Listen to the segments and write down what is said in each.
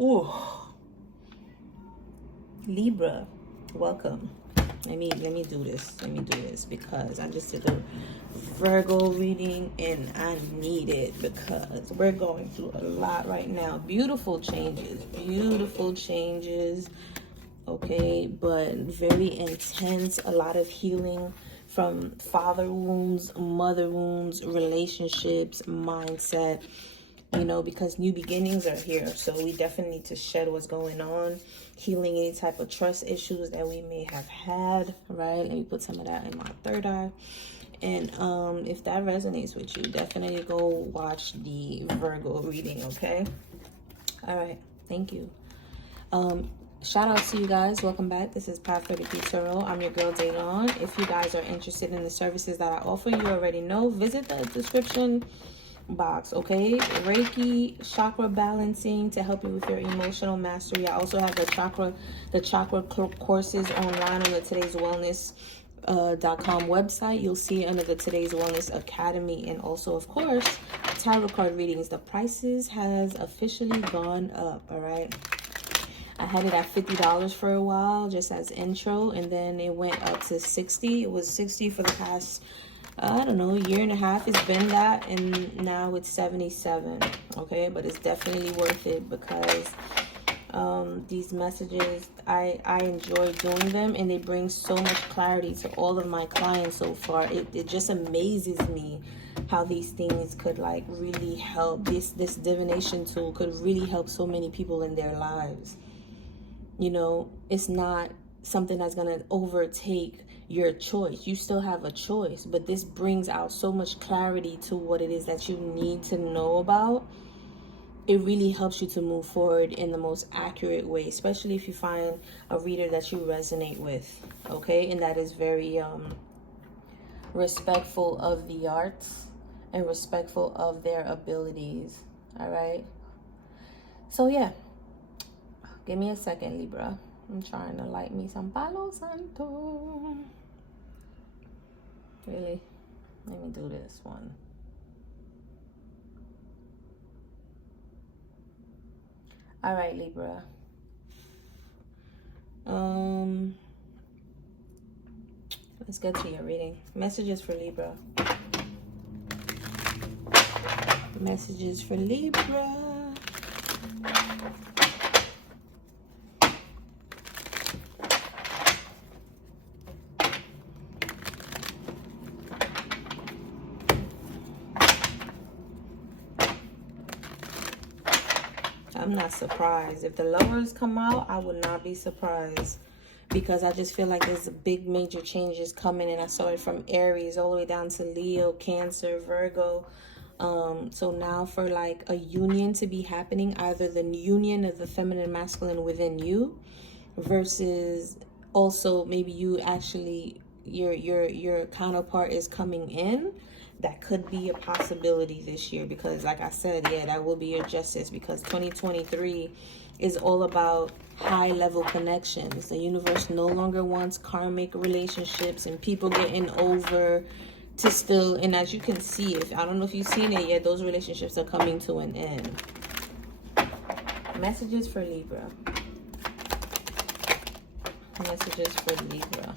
Ooh. Libra, welcome. Let me do this. Let me do this because I just did a Virgo reading and I need it because we're going through a lot right now. Beautiful changes. Beautiful changes. Okay, but very intense. A lot of healing from father wounds, mother wounds, relationships, mindset. You know, because new beginnings are here. So we definitely need to shed what's going on, healing any type of trust issues that we may have had, right? Let me put some of that in my third eye. And if that resonates with you, definitely go watch the Virgo reading, okay? All right, thank you. Shout out to you guys. Welcome back. This is Path 30 Tarot. I'm your girl, Daylon. If you guys are interested in the services that I offer, you already know. Visit the description box, okay? Reiki, chakra balancing to help you with your emotional mastery. I also have the chakra courses online on the Today's Wellness .com website. You'll see it under the Today's Wellness Academy, and also, of course, tarot card readings. The prices has officially gone up. All right, I had it at $50 for a while just as intro, and then it went up to $60. It was $60 for the past, I don't know, year and a half. It's been that, and now it's $77. Okay, but it's definitely worth it because these messages, I enjoy doing them, and they bring so much clarity to all of my clients so far. It just amazes me how these things could like really help. This divination tool could really help so many people in their lives. You know, it's not something that's going to overtake your choice. You still have a choice, but this brings out so much clarity to what it is that you need to know about. It really helps you to move forward in the most accurate way, especially if you find a reader that you resonate with, okay? And that is very respectful of the arts and respectful of their abilities, all right? So yeah, give me a second, Libra. I'm trying to light me some Palo Santo. Really? Let me do this one. All right, Libra. Let's get to your reading. Messages for Libra. Messages for Libra. I'm not surprised. If the Lovers come out, I would not be surprised, because I just feel like there's a big major changes coming, and I saw it from Aries all the way down to Leo, Cancer, Virgo. So now for like a union to be happening, either the union of the feminine and masculine within you versus also maybe you actually your counterpart is coming in. That could be a possibility this year, because like I said, yeah, that will be your justice, because 2023 is all about high level connections. The universe no longer wants karmic relationships and people getting over to still, and as you can see, if I don't know if you've seen it yet, those relationships are coming to an end. Messages for Libra. Messages for Libra.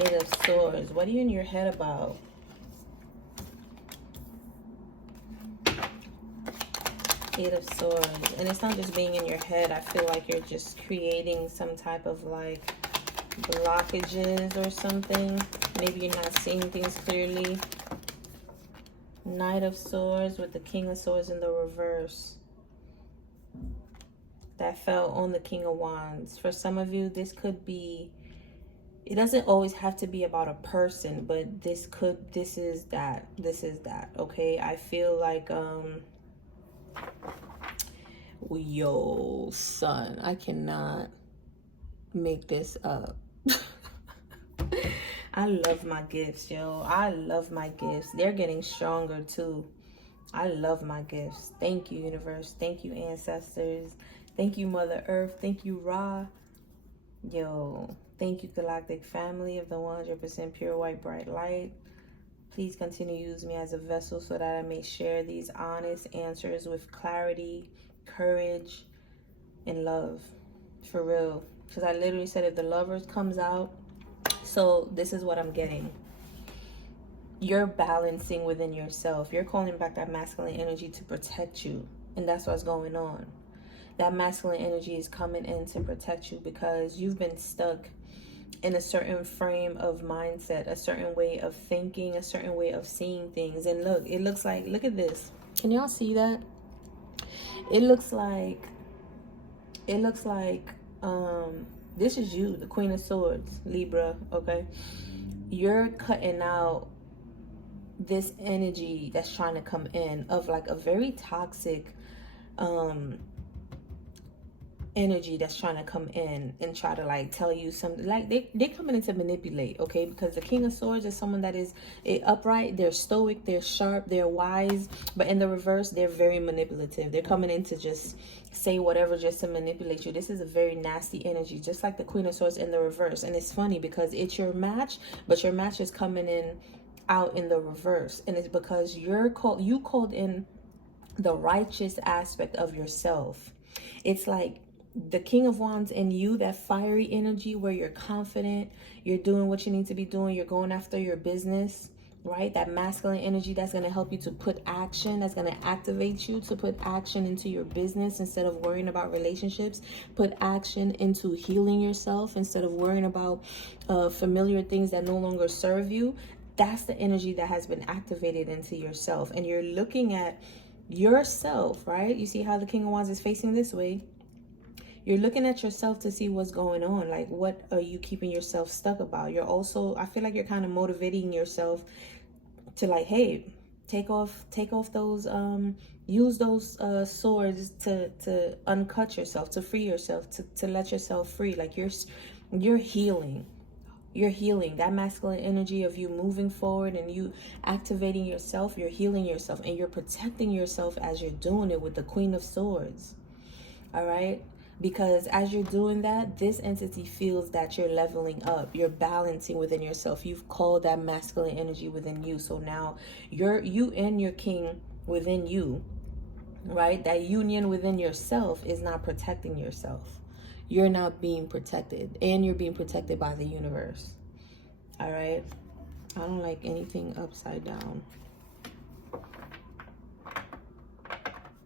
Eight of Swords. What are you in your head about? Eight of Swords. And it's not just being in your head. I feel like you're just creating some type of like blockages or something. Maybe you're not seeing things clearly. Knight of Swords with the King of Swords in the reverse. That fell on the King of Wands. For some of you, this could be, it doesn't always have to be about a person, but this is that, okay? I feel like, yo, son, I cannot make this up. I love my gifts, yo. I love my gifts. They're getting stronger too. I love my gifts. Thank you, universe. Thank you, ancestors. Thank you, Mother Earth. Thank you, Ra. Yo, thank you, galactic family of the 100% pure white bright light. Please continue to use me as a vessel so that I may share these honest answers with clarity, courage, and love. For real. Because I literally said if the Lovers comes out, so this is what I'm getting. You're balancing within yourself. You're calling back that masculine energy to protect you. And that's what's going on. That masculine energy is coming in to protect you because you've been stuck in a certain frame of mindset, a certain way of thinking, a certain way of seeing things. And look, it looks like, look at this. Can y'all see that? It looks like this is you, the Queen of Swords, Libra, okay? You're cutting out this energy that's trying to come in of like a very toxic energy that's trying to come in and try to like tell you something. Like they're coming in to manipulate, okay? Because the King of Swords is someone that is upright, they're stoic, they're sharp, they're wise, but in the reverse, they're very manipulative. They're coming in to just say whatever just to manipulate you. This is a very nasty energy, just like the Queen of Swords in the reverse. And it's funny because it's your match, but your match is coming in out in the reverse, and it's because you called in the righteous aspect of yourself. It's like the King of Wands in you, that fiery energy where you're confident, you're doing what you need to be doing, you're going after your business, right? That masculine energy that's going to help you to put action, that's going to activate you to put action into your business instead of worrying about relationships. Put action into healing yourself instead of worrying about familiar things that no longer serve you. That's the energy that has been activated into yourself. And you're looking at yourself, right? You see how the King of Wands is facing this way. You're looking at yourself to see what's going on. Like, what are you keeping yourself stuck about? You're also, I feel like you're kind of motivating yourself to like, hey, take off those, use those swords to uncut yourself, to free yourself, to let yourself free. Like you're healing. You're healing. That masculine energy of you moving forward and you activating yourself, you're healing yourself and you're protecting yourself as you're doing it with the Queen of Swords. All right? Because as you're doing that, this entity feels that you're leveling up. You're balancing within yourself. You've called that masculine energy within you. So now you and your king within you, right? That union within yourself is not protecting yourself. You're not being protected. And you're being protected by the universe. All right? I don't like anything upside down.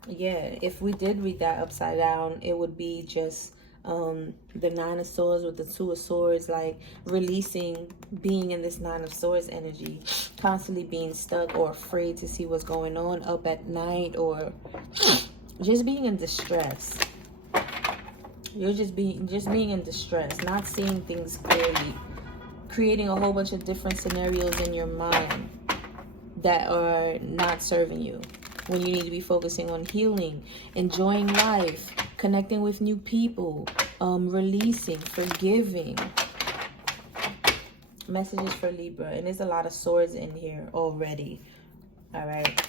Yeah, if we did read that upside down, it would be just the Nine of Swords with the Two of Swords, like releasing, being in this Nine of Swords energy, constantly being stuck or afraid to see what's going on, up at night, or just being in distress. You're just being in distress, not seeing things clearly, creating a whole bunch of different scenarios in your mind that are not serving you, when you need to be focusing on healing, enjoying life, connecting with new people, releasing, forgiving. Messages for Libra. And there's a lot of swords in here already. All right.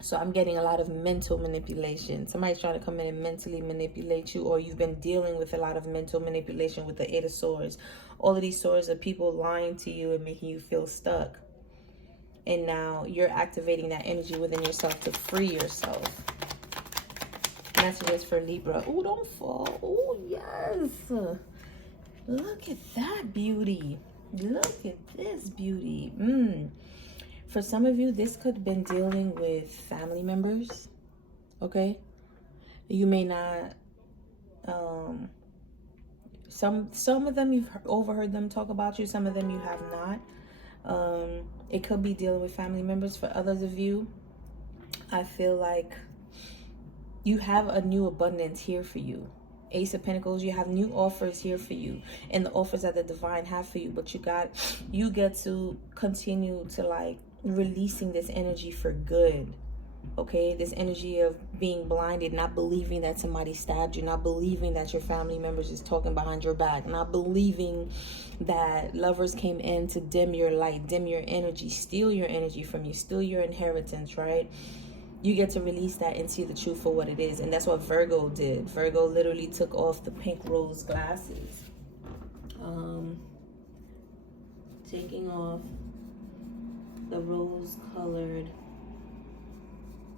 So I'm getting a lot of mental manipulation. Somebody's trying to come in and mentally manipulate you, or you've been dealing with a lot of mental manipulation with the Eight of Swords. All of these swords are people lying to you and making you feel stuck. And now you're activating that energy within yourself to free yourself. Messages for Libra. Oh, don't fall. Oh, yes. Look at that beauty. Look at this beauty. For some of you, this could have been dealing with family members. Okay? You may not... Some of them you've overheard them talk about you. Some of them you have not. It could be dealing with family members. For others of you, I feel like you have a new abundance here for you. Ace of Pentacles, you have new offers here for you, and the offers that the divine have for you, but you get to continue to like releasing this energy for good. Okay, this energy of being blinded, not believing that somebody stabbed you, not believing that your family members is talking behind your back, not believing that lovers came in to dim your light, dim your energy, steal your energy from you, steal your inheritance, right? You get to release that and see the truth for what it is. And that's what Virgo did. Virgo literally took off the pink rose glasses. Taking off the rose-colored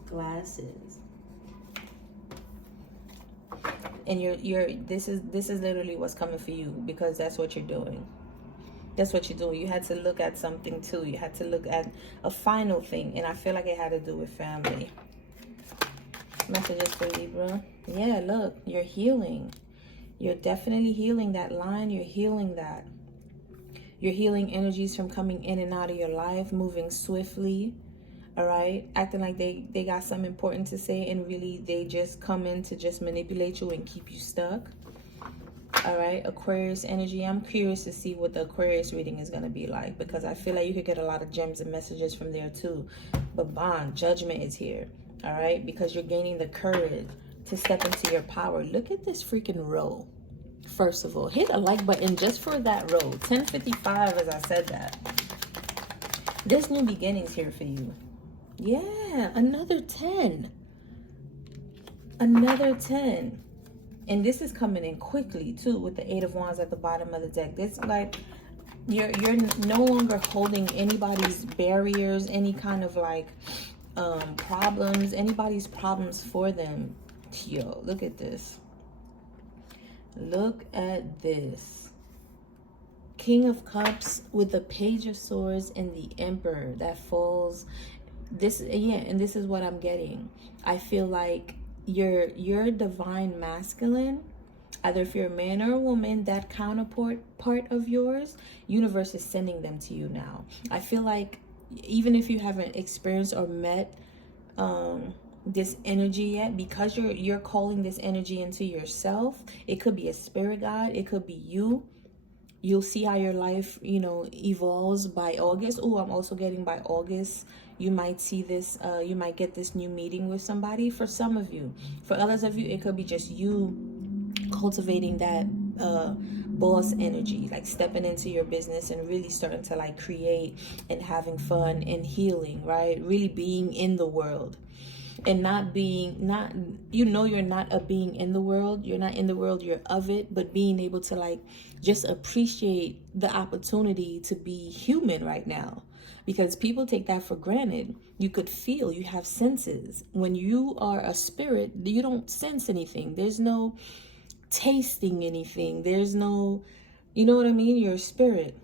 glasses. And this is literally what's coming for you, because that's what you're doing. That's what you're doing. You had to look at something too. You had to look at a final thing, and I feel like it had to do with family. Messages for Libra. Yeah, look, you're healing. You're definitely healing that line. You're healing that. You're healing energies from coming in and out of your life, moving swiftly. All right, acting like they got something important to say, and really they just come in to just manipulate you and keep you stuck. All right, Aquarius energy. I'm curious to see what the Aquarius reading is going to be like, because I feel like you could get a lot of gems and messages from there too. But bond, judgment is here. All right, because you're gaining the courage to step into your power. Look at this freaking row. First of all, hit a like button just for that row. 1055, as I said that. There's new beginnings here for you. Yeah, another 10. Another 10. And this is coming in quickly too, with the 8 of Wands at the bottom of the deck. This, like, you're no longer holding anybody's barriers, any kind of like problems, anybody's problems for them. Yo, look at this. Look at this. King of Cups with the Page of Swords and the Emperor that falls. This, yeah, and this is what I'm getting. I feel like your divine masculine, either if you're a man or a woman, that counterpart part of yours, universe is sending them to you now. I feel like even if you haven't experienced or met this energy yet, because you're calling this energy into yourself, it could be a spirit guide, it could be you. You'll see how your life, you know, evolves by August. Oh, I'm also getting by August, you might see this, you might get this new meeting with somebody. For some of you, for others of you, it could be just you cultivating that boss energy, like stepping into your business and really starting to like create and having fun and healing, right? Really being in the world. And not being, you know, you're not a being in the world. You're not in the world, you're of it. But being able to like just appreciate the opportunity to be human right now. Because people take that for granted. You could feel, you have senses. When you are a spirit, you don't sense anything. There's no tasting anything. There's no, you know what I mean? You're a spirit.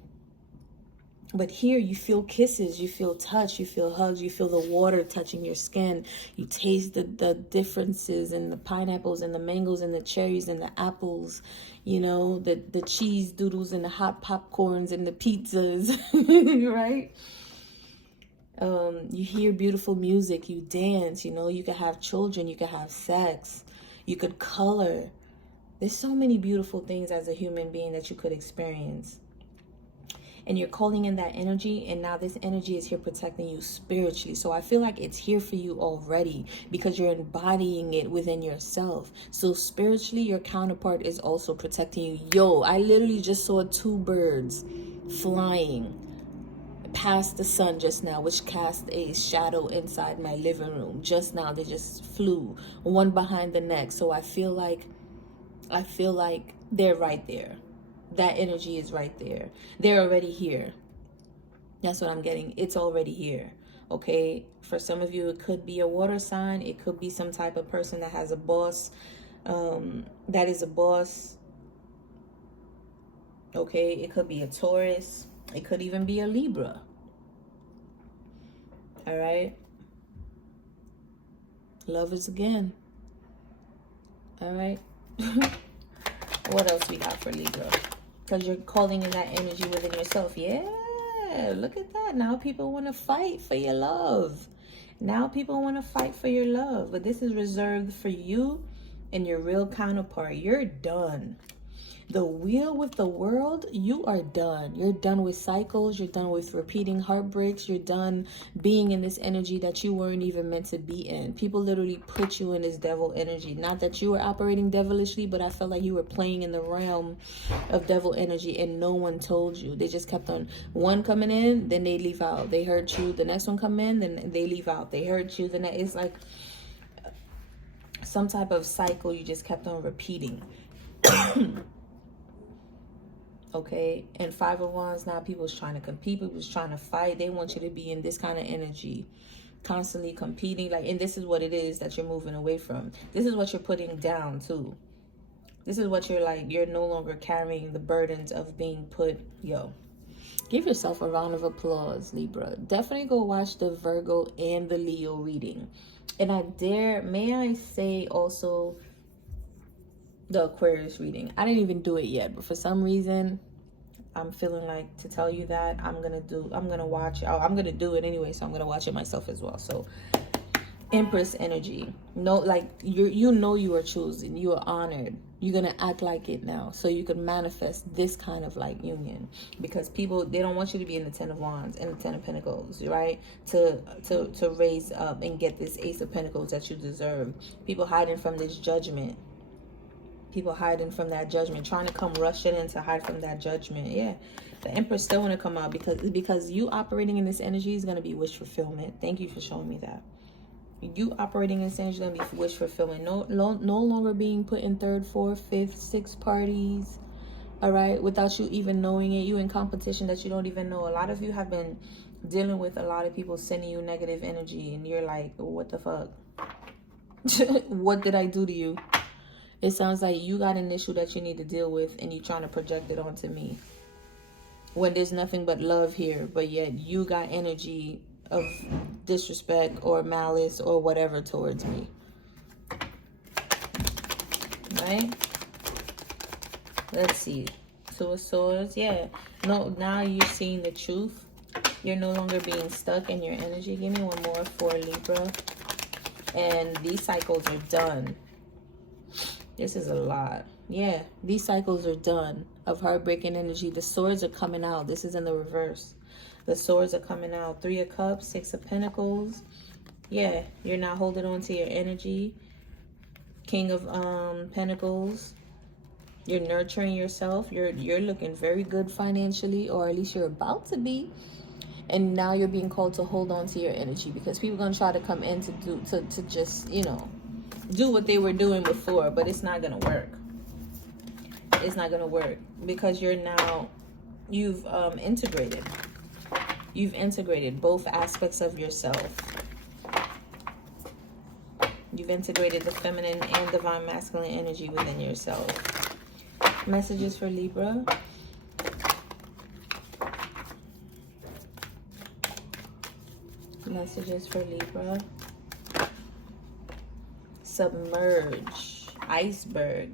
But here you feel kisses, you feel touch, you feel hugs, you feel the water touching your skin. You taste the differences in the pineapples and the mangoes and the cherries and the apples, you know, the cheese doodles and the hot popcorns and the pizzas, right? You hear beautiful music, you dance, you know, you could have children, you could have sex, you could color. There's so many beautiful things as a human being that you could experience. And you're calling in that energy, and now this energy is here protecting you spiritually. So I feel like it's here for you already because you're embodying it within yourself. So spiritually, your counterpart is also protecting you. Yo, I literally just saw 2 birds flying past the sun just now, which cast a shadow inside my living room. Just now, they just flew one behind the next. So I feel like they're right there. That energy is right there. They're already here. That's what I'm getting. It's already here. Okay. For some of you, it could be a water sign. It could be some type of person that has a boss. That is a boss. Okay. It could be a Taurus. It could even be a Libra. All right. Lovers again. All right. What else we got for Libra? Because you're calling in that energy within yourself. Yeah, look at that. Now people want to fight for your love. Now people want to fight for your love. But this is reserved for you and your real counterpart. You're done. The wheel with the world, you are done. You're done with cycles. You're done with repeating heartbreaks. You're done being in this energy that you weren't even meant to be in. People literally put you in this devil energy. Not that you were operating devilishly, but I felt like you were playing in the realm of devil energy and no one told you. They just kept on one coming in, then they leave out. They hurt you. The next one come in, then they leave out. They hurt you. Then it's like some type of cycle you just kept on repeating. Okay, and Five of Wands, now people's trying to compete, people's trying to fight. They want you to be in this kind of energy, constantly competing. Like, and this is what it is that you're moving away from. This is what you're putting down too. This is what you're like, you're no longer carrying the burdens of being put, yo. Give yourself a round of applause, Libra. Definitely go watch the Virgo and the Leo reading. And I dare, may I say also, the Aquarius reading. I didn't even do it yet, but for some reason, I'm feeling like to tell you that I'm gonna watch, I'm gonna do it anyway, so I'm gonna watch it myself as well. So Empress energy. No, like you know you are chosen, you are honored. You're gonna act like it now, so you can manifest this kind of like union. Because people, they don't want you to be in the Ten of Wands and the Ten of Pentacles, right? To raise up and get this Ace of Pentacles that you deserve. People hiding from this judgment. People hiding from that judgment, trying to come rushing in to hide from that judgment. Yeah, the Empress still want to come out because you operating in this energy is gonna be wish fulfillment. Thank you for showing me that. You operating in this energy is gonna be wish fulfillment. No longer being put in third, fourth, fifth, sixth parties. All right, without you even knowing it. You in competition that you don't even know. A lot of you have been dealing with a lot of people sending you negative energy, and you're like, what the fuck? What did I do to you? It sounds like you got an issue that you need to deal with, and you're trying to project it onto me. When there's nothing but love here, but yet you got energy of disrespect or malice or whatever towards me. Right? Let's see. Two of Swords. Yeah. No, now you're seeing the truth. You're no longer being stuck in your energy. Give me one more for Libra. And these cycles are done. This is a lot. Yeah, these cycles are done of heartbreaking energy. The swords are coming out. This is in the reverse. The swords are coming out. Three of Cups, Six of Pentacles. Yeah, you're not holding on to your energy. King of Pentacles. You're nurturing yourself. You're looking very good financially, or at least you're about to be. And now you're being called to hold on to your energy, because people are going to try to come in to just, you know, do what they were doing before, but it's not going to work. It's not going to work because you've integrated. You've integrated both aspects of yourself. You've integrated the feminine and divine masculine energy within yourself. Messages for Libra. Messages for Libra. Submerge. Iceberg.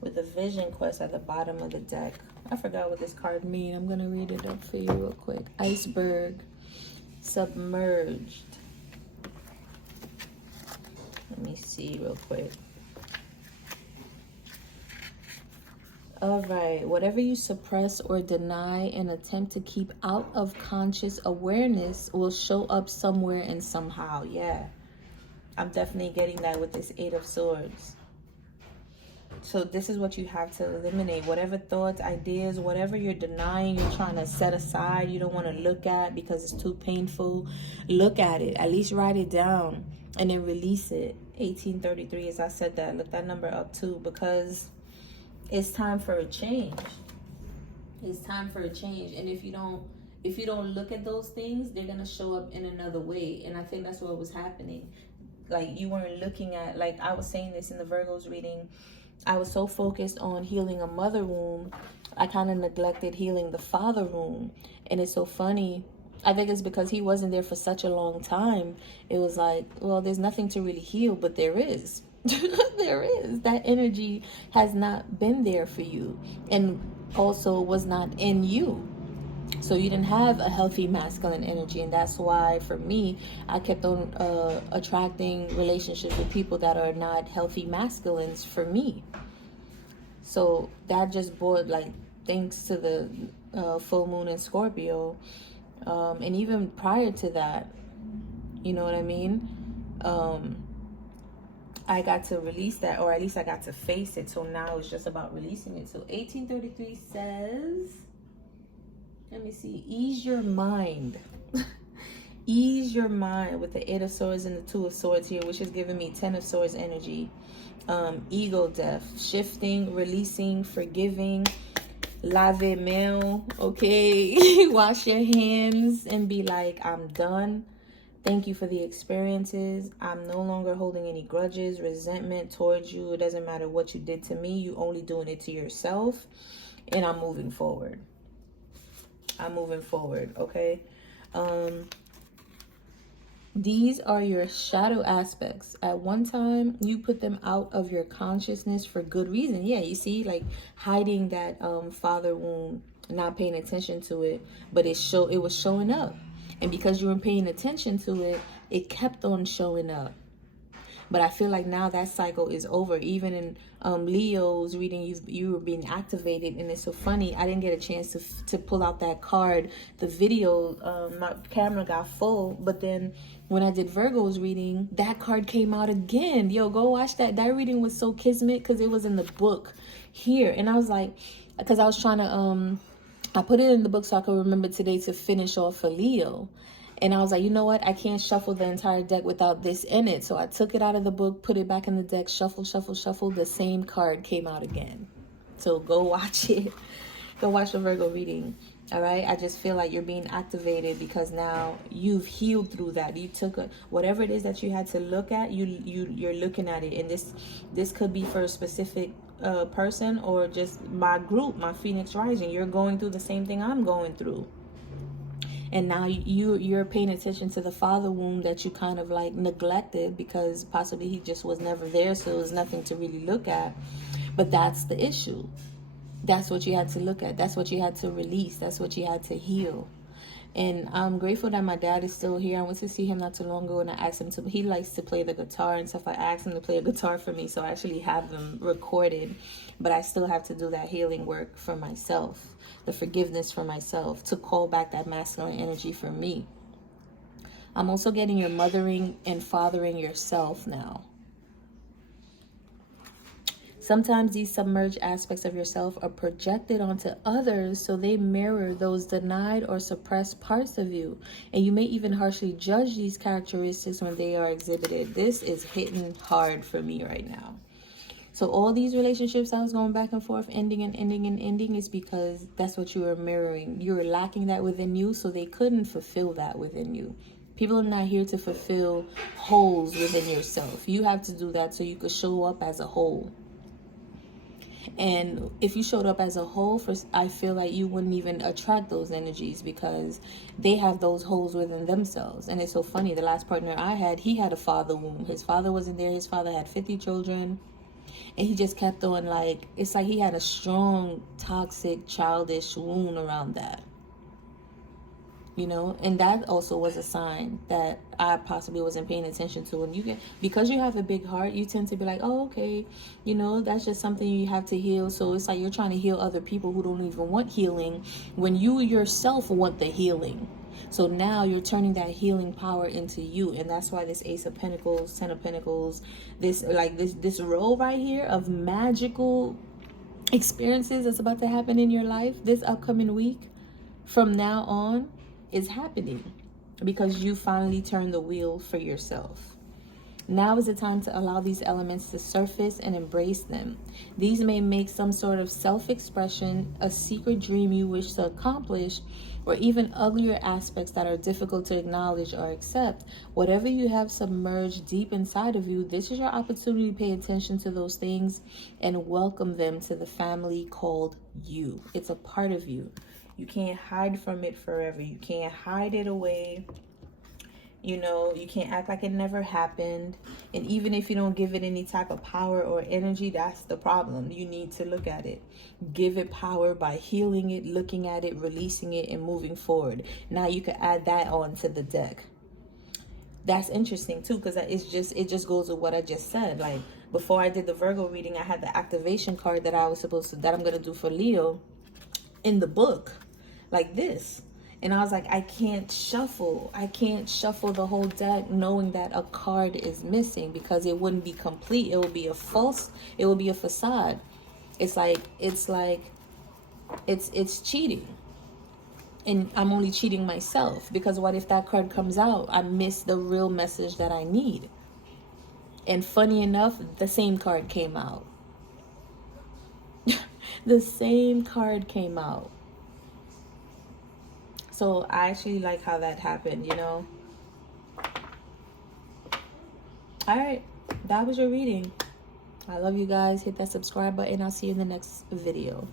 With a vision quest at the bottom of the deck. I forgot what this card means. I'm going to read it up for you real quick. Iceberg. Submerged. Let me see real quick. All right. Whatever you suppress or deny and attempt to keep out of conscious awareness will show up somewhere and somehow. Yeah. I'm definitely getting that with this Eight of Swords. So this is what you have to eliminate. Whatever thoughts, ideas, whatever you're denying, you're trying to set aside, you don't want to look at because it's too painful. Look at it. At least write it down and then release it. 1833, as I said that. Look that number up too, because it's time for a change. It's time for a change. And if you don't look at those things, they're going to show up in another way. And I think that's what was happening. Like, you weren't looking at, like I was saying this in the Virgos reading, I was so focused on healing a mother wound, I kind of neglected healing the father wound. And it's so funny. I think it's because he wasn't there for such a long time. It was like, well, there's nothing to really heal, but there is. There is. That energy has not been there for you, and also was not in you. So you didn't have a healthy masculine energy, and that's why for me I kept on attracting relationships with people that are not healthy masculines for me. So that just brought, like, thanks to the full moon in Scorpio, and even prior to that, you know what I mean, I got to release that, or at least I got to face it. So now it's just about releasing it. So 1833 says, let me see, ease your mind. Ease your mind with the Eight of Swords and the Two of Swords here, which is giving me 10 of Swords energy. Ego death, shifting, releasing, forgiving. lave mail, okay? Wash your hands and be like, I'm done. Thank you for the experiences. I'm no longer holding any grudges, resentment towards you. It doesn't matter what you did to me. You only doing it to yourself. And I'm moving forward. I'm moving forward, okay? These are your shadow aspects. At one time, you put them out of your consciousness for good reason. Yeah, you see, like hiding that father wound, not paying attention to it, but it was showing up. And because you weren't paying attention to it, it kept on showing up. But I feel like now that cycle is over. Even in Leo's reading, you were being activated. And it's so funny. I didn't get a chance to pull out that card. The video, my camera got full. But then when I did Virgo's reading, that card came out again. Yo, go watch that. That reading was so kismet because it was in the book here. And I was like, because I was trying to... I put it in the book so I could remember today to finish off for Leo. And I was like, you know what? I can't shuffle the entire deck without this in it. So I took it out of the book, put it back in the deck, shuffle, shuffle, shuffle. The same card came out again. So go watch it. Go watch the Virgo reading. All right? I just feel like you're being activated because now you've healed through that. You took whatever it is that you had to look at, you're looking at it. And this could be for a specific person or just my group, my Phoenix Rising. You're going through the same thing I'm going through. And now you're paying attention to the father wound that you kind of like neglected because possibly he just was never there, so there's nothing to really look at. But that's the issue. That's what you had to look at. That's what you had to release. That's what you had to heal. And I'm grateful that my dad is still here. I went to see him not too long ago and I asked him he likes to play the guitar and stuff. I asked him to play a guitar for me, so I actually have them recorded. But I still have to do that healing work for myself, the forgiveness for myself, to call back that masculine energy for me. I'm also getting your mothering and fathering yourself now. Sometimes these submerged aspects of yourself are projected onto others so they mirror those denied or suppressed parts of you. And you may even harshly judge these characteristics when they are exhibited. This is hitting hard for me right now. So all these relationships I was going back and forth, ending and ending and ending, is because that's what you were mirroring. You were lacking that within you, so they couldn't fulfill that within you. People are not here to fulfill holes within yourself. You have to do that so you could show up as a whole. And if you showed up as a whole, I feel like you wouldn't even attract those energies because they have those holes within themselves. And it's so funny. The last partner I had, he had a father wound. His father wasn't there. His father had 50 children. And he just kept on like, it's like he had a strong, toxic, childish wound around that. You know, and that also was a sign that I possibly wasn't paying attention to. And because you have a big heart, you tend to be like, oh, okay, you know, that's just something you have to heal. So it's like you're trying to heal other people who don't even want healing when you yourself want the healing. So now you're turning that healing power into you. And that's why this Ace of Pentacles, Ten of Pentacles, this row right here of magical experiences that's about to happen in your life this upcoming week from now on is happening because you finally turned the wheel for yourself. Now is the time to allow these elements to surface and embrace them. These may make some sort of self-expression, a secret dream you wish to accomplish, or even uglier aspects that are difficult to acknowledge or accept. Whatever you have submerged deep inside of you, this is your opportunity to pay attention to those things and welcome them to the family called you. It's a part of you. You can't hide from it forever. You can't hide it away. You know, you can't act like it never happened. And even if you don't give it any type of power or energy, that's the problem. You need to look at it. Give it power by healing it, looking at it, releasing it, and moving forward. Now you can add that on to the deck. That's interesting too, because it just goes with what I just said. Like before I did the Virgo reading, I had the activation card that I'm gonna do for Leo in the book, like this. And I was like, I can't shuffle the whole deck knowing that a card is missing, because it wouldn't be complete. It would be a facade. It's cheating. And I'm only cheating myself, because what if that card comes out? I miss the real message that I need. And funny enough, the same card came out. The same card came out. So I actually like how that happened, you know. All right, that was your reading. I love you guys. Hit that subscribe button. I'll see you in the next video.